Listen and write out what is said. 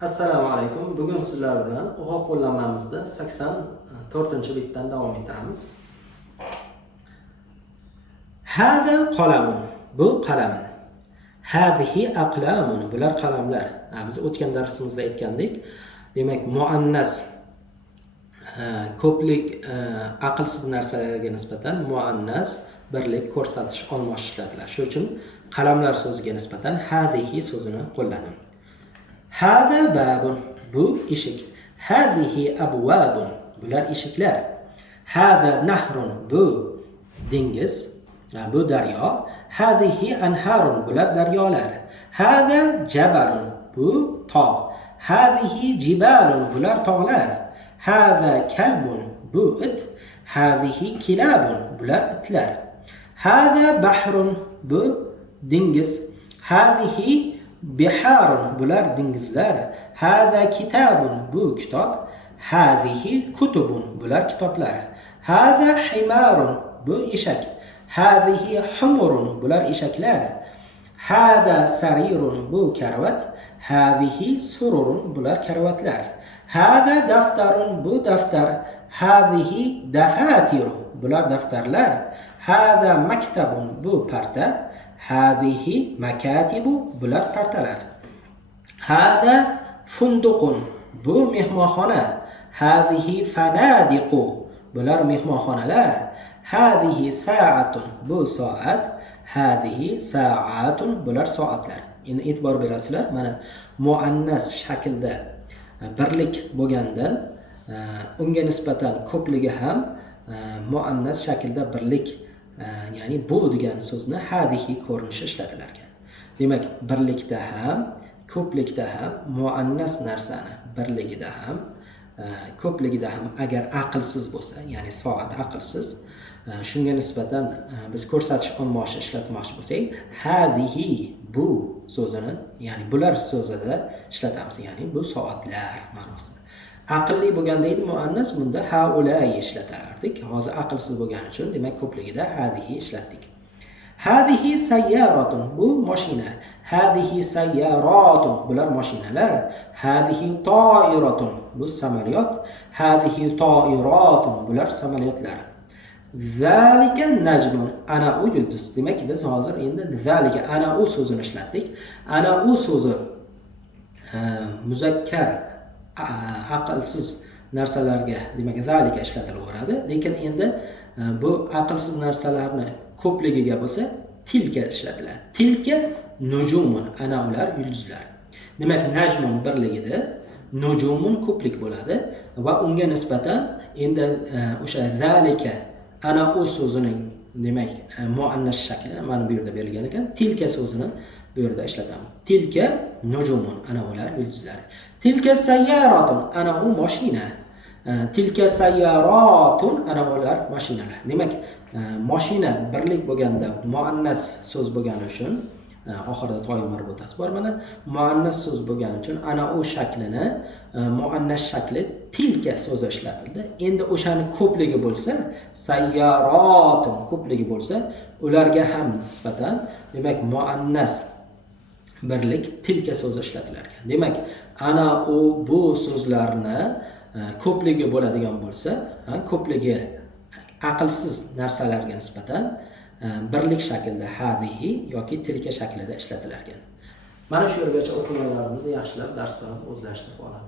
Assalomu alaykum. Bugun sizlar bilan o'quv qo'llanmamizda 84-bitdan davom ettiramiz. Hada qalamun. Bu qalam. Hadihi aqlamun. Bular qalamlar. Biz o'tgan darsimizda aytgandik. Demak, muannas ko'plik aqlsiz narsalarga nisbatan muannas birlik ko'rsatish olmosh ishlatiladi. Shuning uchun qalamlar so'ziga nisbatan hadihi so'zini qo'lladim. Hada babun, bu eshik. Hadihi abwabun, bular eshiklar. Hada nahrun, bu dengiz, bu daryo. Hadihi anharun, bular daryolar. Hada jabalun, bu tog'. Hadihi jibalun, bular tog'lar. Hada kalbun, bu it. Hadihi kilabun, bular itlar. Hada bahrun, bu dengiz. Hadihi biharun, bular dengizlar. Hada kitabun, bu kitob. Hadihi kutubun, bular kitoblar. Hada himarun, bu eshak. Hadihi humurun, bular eshaklar. Hada sarirun, bu karvat. Hadihi sururun, bular karvatlar. Hada daftarun, bu daftar. Hadihi dafatiru, bular daftarlar. Hada maktabun, bu parta. Hadihi makatibu, bular partalar. Hada funduqun, bu mehmonxona. Hadihi fanadiqu, bular mehmonxonalar. Hadihi sa'atun, bu soat. Hadihi sa'atun, bular soatlar. Endi e'tibor berasizlar, mana muannas shaklda birlik bo'lgandan unga nisbatan ko'pligi ham muannas shaklda birlik, ya'ni bu degan so'zni hadihi ko'rinishi ishlatilar ekan. Demak, birlikda ham, ko'plikda ham muannas narsani birligida ham, ko'pligida ham agar aqlsiz bo'lsa, ya'ni soat aqlsiz, shunga nisbatan biz ko'rsatish olmoshi ishlatmoqchi bo'lsak, hadihi bu so'zini, ya'ni bular so'zida ishlatamiz, ya'ni bu soatlar ma'nosida. Aqlli bo'lganda edi muannas, bunda haulai ishlatardik. Hozir aqlsiz bo'lgani uchun demak ko'pligida hadihi ishlatdik. Hadihi sayyaratun, bu mashina. Hadihi sayyaratun, bular mashinalar. Hadihi toiratun, bu samolyot. Hadihi toiratun, bular samolyotlar. Zalika najmun, ana u yulduz. Demak, biz hozir endi zalika, ana u so'zini ishlatdik. Ana u so'zi muzakkar aqlsiz narsalarga, demak, zalika ishlatilaveradi. Lekin endi bu aqlsiz narsalarni ko'pligiga bo'lsa tilka ishlatiladi. Tilka nujumun, ana ular yulduzlar. Demak, najmun birligida, nujumun ko'plik bo'ladi va unga nisbatan endi o'sha zalika, ana u so'zining demak muannas shakli mana bu yerda berilgan ekan. Tilka so'zini bu yerda ishlatamiz. Tilka nujumun, ana ular yulduzlar. Tilka sayyaratun, ana u mashina. Tilka sayyaratun, ana ular mashinalar. Demak, mashina birlik bo'lganda muannas so'z bo'lgani uchun oxirida to'y marbutasi bor. Mana muannas so'z bo'lgani uchun ana u shaklini muannas shakli tilka so'zi ishlatildi. Endi o'shani ko'pligi bo'lsa, sayyaratun ko'pligi bo'lsa, ularga ham nisbatan demak muannas birlik tilka so'zi ishlatilar ekan. Demak, ana u bu so'zlarni ko'pligi bo'ladigan bo'lsa, ko'pligi aqlsiz narsalarga nisbatan birlik shaklida hadihi yoki tilka shaklida ishlatilar ekan. Mana shu yergacha o'qiganlarimizni yaxshilab dars bilan o'zlashtirib olamiz.